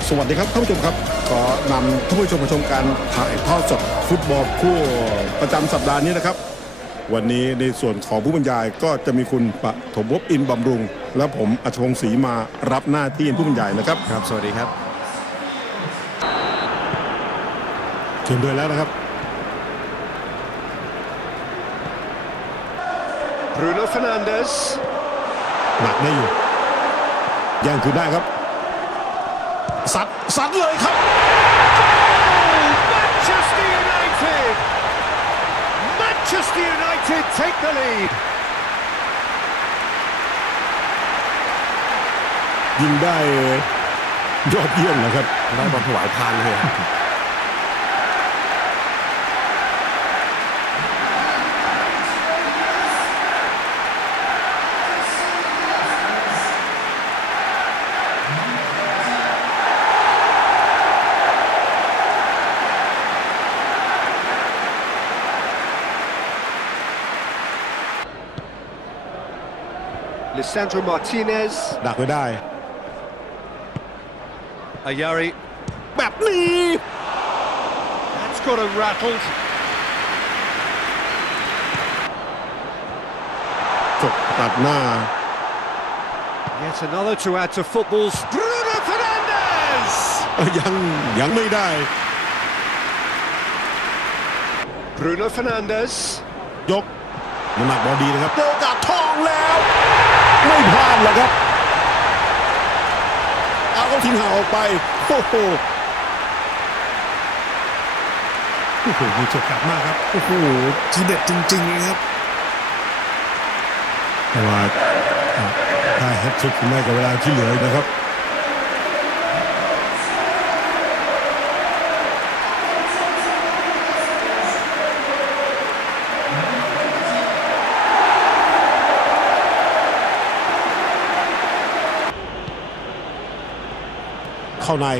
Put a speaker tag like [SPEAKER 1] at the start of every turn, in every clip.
[SPEAKER 1] สวัสดีครับท่านผู้ชมครับขอนำท่านผู้ชมมาชมการถ่ายทอดสดฟุตบอลคู่ประจำสัปดาห์นี้นะครับวันนี้ในส่วนของผู้บรรยายก็จะมีคุณปฐมภพอินทร์บำรุงและผมอัชวงศ์ศรีมารับหน้าที่ผู้บรรยายนะครับ
[SPEAKER 2] ครับสวัสดีครับ
[SPEAKER 1] เชิญด้วยแล้วนะครับ
[SPEAKER 3] Bruno Fernandes
[SPEAKER 1] หนักได้อยู่แย่งคืนได้ครับซัดเลยครับ
[SPEAKER 3] Manchester United Manchester United take the lead
[SPEAKER 1] ยิงได้ยอดเยี่ยมนะครับ
[SPEAKER 2] ได้บอลถวายพานเลย
[SPEAKER 3] Lisandro Martinez
[SPEAKER 1] ดักไว้ได้
[SPEAKER 3] Ayari
[SPEAKER 1] แบบนี้
[SPEAKER 3] that's got him rattled
[SPEAKER 1] จบตัดหน้า
[SPEAKER 3] yet another to add to football's Bruno Fernandes
[SPEAKER 1] ยังไม่ได้
[SPEAKER 3] Bruno Fernandes
[SPEAKER 1] ยกน้ำหนักบอลดีนะครับเจอโอกาสทองแล้วไม่พลาดหรอกครับเอาทิ้งห่างออกไปโอ้โหมีฉกกัดมากครับ
[SPEAKER 2] โอ้โหทีเด็ดจริงๆเลยครับ
[SPEAKER 1] แต่ว่าถ้าแฮตทริกไม่กับเวลาที่เหลือนะครับเข้าใน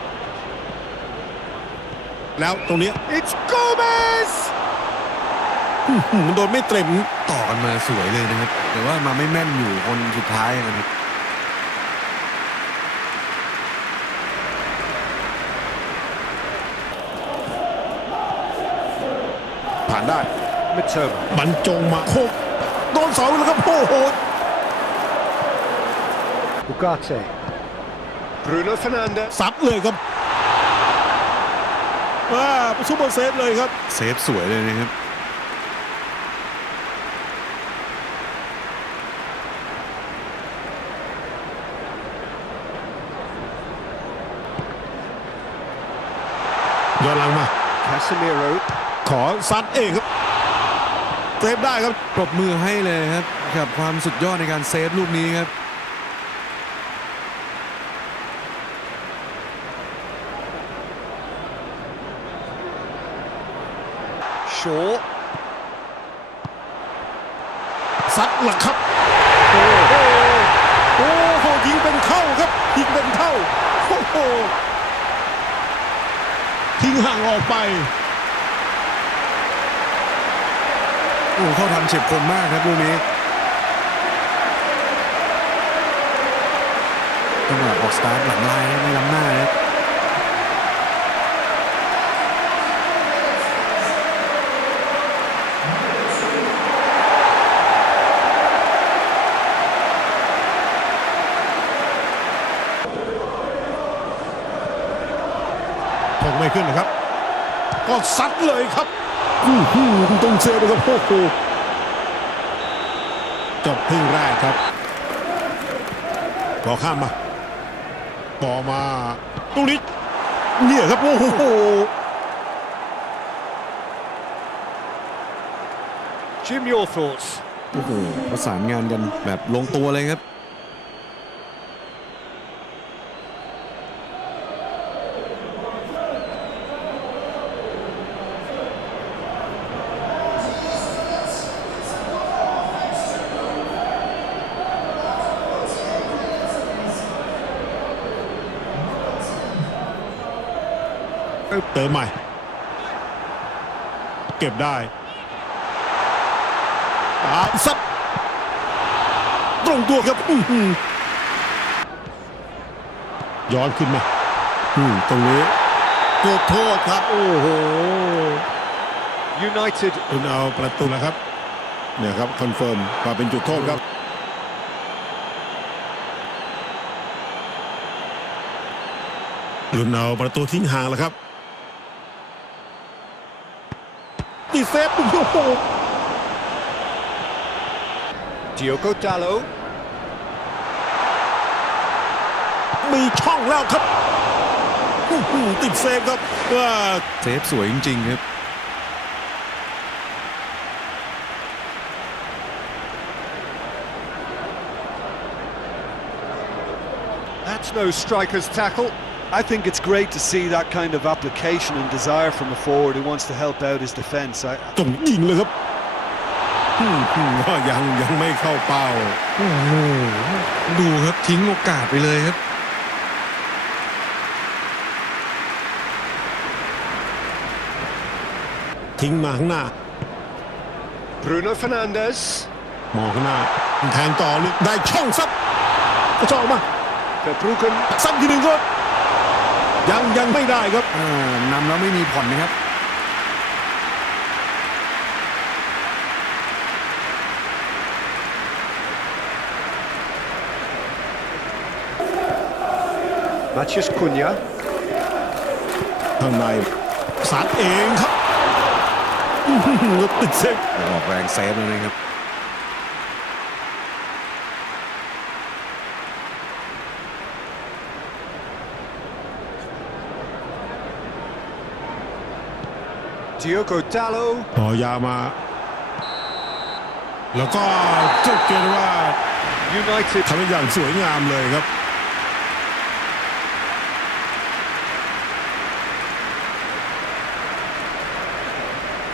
[SPEAKER 1] แล้วตรงนี้
[SPEAKER 3] it's Gomez
[SPEAKER 1] มันโดนไม่เต็ม
[SPEAKER 2] ต่อกันมาสวยเลยนะครับแต่ว่ามาไม่แม่นอยู่คนสุดท้ายนะครับ
[SPEAKER 1] ผ่านได้
[SPEAKER 3] Midterm
[SPEAKER 1] บรรจงมาโคกโดนเสาแล้วครับโอ้โห
[SPEAKER 3] Ugarte Bruno Fernandes
[SPEAKER 1] ซัดเลยครับว้าซุปเปอร์เซฟเลยครับ
[SPEAKER 2] เซฟสวยเลยนะครับ
[SPEAKER 1] ย้อนหลังมา
[SPEAKER 3] Casemiro
[SPEAKER 1] ขอซัดเองครับเซฟได้ครับ
[SPEAKER 2] ปรบมือให้เลยครับกับความสุดยอดในการเซฟลูกนี้ครับ
[SPEAKER 3] Shaw
[SPEAKER 1] ซัดหลักครับโอ้โหยิงเป็นเข้าครับยิงเป็นเข้าโอ้โหทิ้งห่างออกไป
[SPEAKER 2] โอ้เข้าทำเฉียบคมมากครับลูกนี้จังหวะออกสตาร์ทหลังลายไม่ล้ำหน้าครับ
[SPEAKER 1] คงไม่ขึ้นนะครับก็ซัดเลยครับต้องเซฟเลยครับโอ้โหจบครึ่งแรกครับบอลข้ามมาต่อมาตรงนี้เนี่ยครับโอ้โห
[SPEAKER 3] Jim your thoughts
[SPEAKER 2] โอ้โหประสานงานกันแบบลงตัวเลยครับ
[SPEAKER 1] เติมใหม่เก็บได้ซัด ตรงตัวครับย้อนขึ้นมาตรงนี้จุดโทษครับ โอ้โห
[SPEAKER 3] United
[SPEAKER 1] คุณเอาประตูนะครับเนี่ยครับคอนเฟิร์มมาเป็นจุดโทษครับคุณเอาประตูทิ้งห่างแล้วครับตีเซฟโอ้โห
[SPEAKER 3] Diogo Dalot.
[SPEAKER 1] มีช่องแล้วครับติดเซฟครับว่า
[SPEAKER 2] เซฟสวยจริงๆครับ
[SPEAKER 3] That's no striker's tackle.
[SPEAKER 4] I think it's great to see that kind of application and desire from a forward who wants to help out his defence.
[SPEAKER 1] จงยิงเลยครับก็ยังไม่เข้าเป้า
[SPEAKER 2] โอ้โหดูครับทิ้งโอกาสไปเลยครับ
[SPEAKER 1] ทิ้งมาข้างหน้า
[SPEAKER 3] Bruno Fernandes.
[SPEAKER 1] มองข้างหน้าแทงต่อหรือได้ช่องซัดก็ช่องออกมา
[SPEAKER 3] Verbruggen.
[SPEAKER 1] ซัดทีหนึ่งก็ยังไม่ได้ครับ
[SPEAKER 2] นำแล้วไม่มีผ่อนนะครับ
[SPEAKER 3] Matheus Cunha.
[SPEAKER 1] ข้างในซัดเองครับติดเซฟ
[SPEAKER 2] ออกแรงเซฟเลยนะครับ
[SPEAKER 3] Diogo Dalot.
[SPEAKER 1] ต่อยาวมา แล้วก็เจ้าเกณฑ์ว่า
[SPEAKER 3] United.
[SPEAKER 1] ทำได้อย่างสวยงามเลยครับ